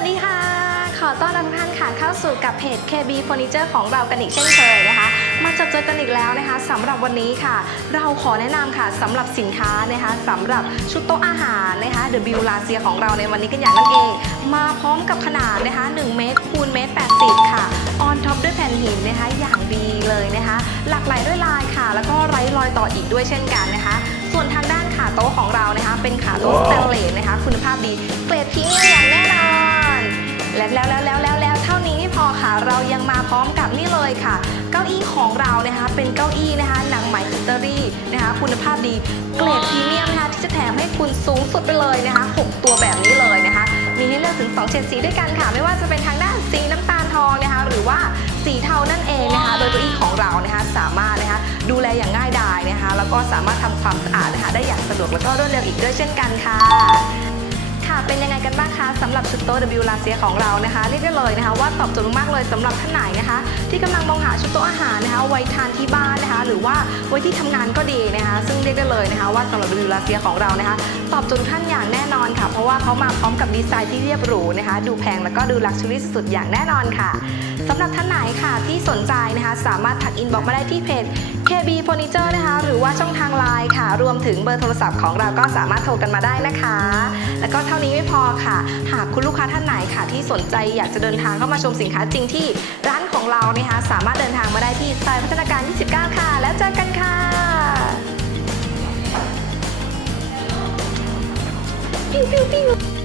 วัสดีค่ะ ขอต้อนรับทุกท่านค่ะเข้าสู่กับเพจ KB Furniture ของเรากันอีกเช่นเคยนะคะ มาจอเจอกันอีกแล้วนะคะสำหรับวันนี้ค่ะ เราขอแนะนำค่ะสำหรับสินค้านะคะสำหรับชุดโต๊ะอาหารนะคะ The b i l l a s i a ของเราในวันนี้กันอย่างนั่นเอง มาพร้อมกับขนาดนะคะ 1 เมตรคูณเมตร80 ค่ะออนท็อปด้วยแผ่นหินนะคะอย่างดีเลยนะคะ หลากหลายด้วยลายค่ะ แล้วก็ไร้รอยต่ออีกด้วยเช่นกันนะคะ ส่วนทางด้านขาโต๊ะของเรานะคะ เป็นขาโต๊ะสเตนเลสนะคะ คุณภาพดีเกรดพรี และแล้วแล้วแล้วแล้วแล้วเท่านี้ไม่พอค่ะ เรายังมาพร้อมกับนี่เลยค่ะ เก้าอี้ของเรานะคะ เป็นเก้าอี้นะคะหนังไหมอิตาลีนะคะ คุณภาพดีเกรดพรีเมียมนะคะที่จะแถมให้คุณสูงสุดไปเลยนะคะ 6 ตัวแบบนี้เลยนะคะ มีให้เลือกถึง 2 เฉดสีด้วยกันค่ะ ไม่ว่าจะเป็นทางด้านสีน้ำตาลทองนะคะ หรือว่าสีเทานั่นเองนะคะ โดยเก้าอี้ของเรานะคะสามารถนะคะดูแลอย่างง่ายดายนะคะ แล้วก็สามารถทำความสะอาดนะคะ ได้อย่างสะดวกแล้วก็รวดเร็วอีกด้วยเช่นกันค่ะ เป็นยังไงกันบ้างคะสำหรับชุดโต๊ะ W ลาเซียของเรานะคะ เรียกได้เลยนะคะ ว่าตอบโจทย์มากๆเลยสำหรับท่านไหนนะคะ ที่กำลังมองหาชุดโต๊ะอาหารนะคะไว้ทานที่บ้านนะคะ หรือว่าไว้ที่ทำงานก็ดีนะคะ ซึ่งเรียกได้เลยนะคะ ว่าสำหรับ W ลาเซียของเรานะคะ ตอบโจทย์ท่านอย่างแน่นอนค่ะ เพราะว่าเขามาพร้อมกับดีไซน์ที่เรียบหรูนะคะ ดูแพงแล้วก็ดูลักชัวรี่สุดๆอย่างแน่นอนค่ะสำหรับท่านไหนค่ะที่สนใจนะคะ สามารถทักอินบอกมาได้ที่เพจ KB Furniture นะคะ หรือว่าช่องทางไลน์ค่ะ รวมถึงเบอร์โทรศัพท์ของเราก็สามารถโทรกันมาได้นะคะ แล้วก็เท่านี้นี้ไม่พอค่ะ หากคุณลูกค้าท่านไหนค่ะ ที่สนใจอยากจะเดินทางเข้ามาชมสินค้าจริงที่ร้านของเรานะคะ สามารถเดินทางมาได้ที่ซอยพัฒนาการ 29 ค่ะ แล้วเจอกันค่ะปิ้วปิ้วปิ้ว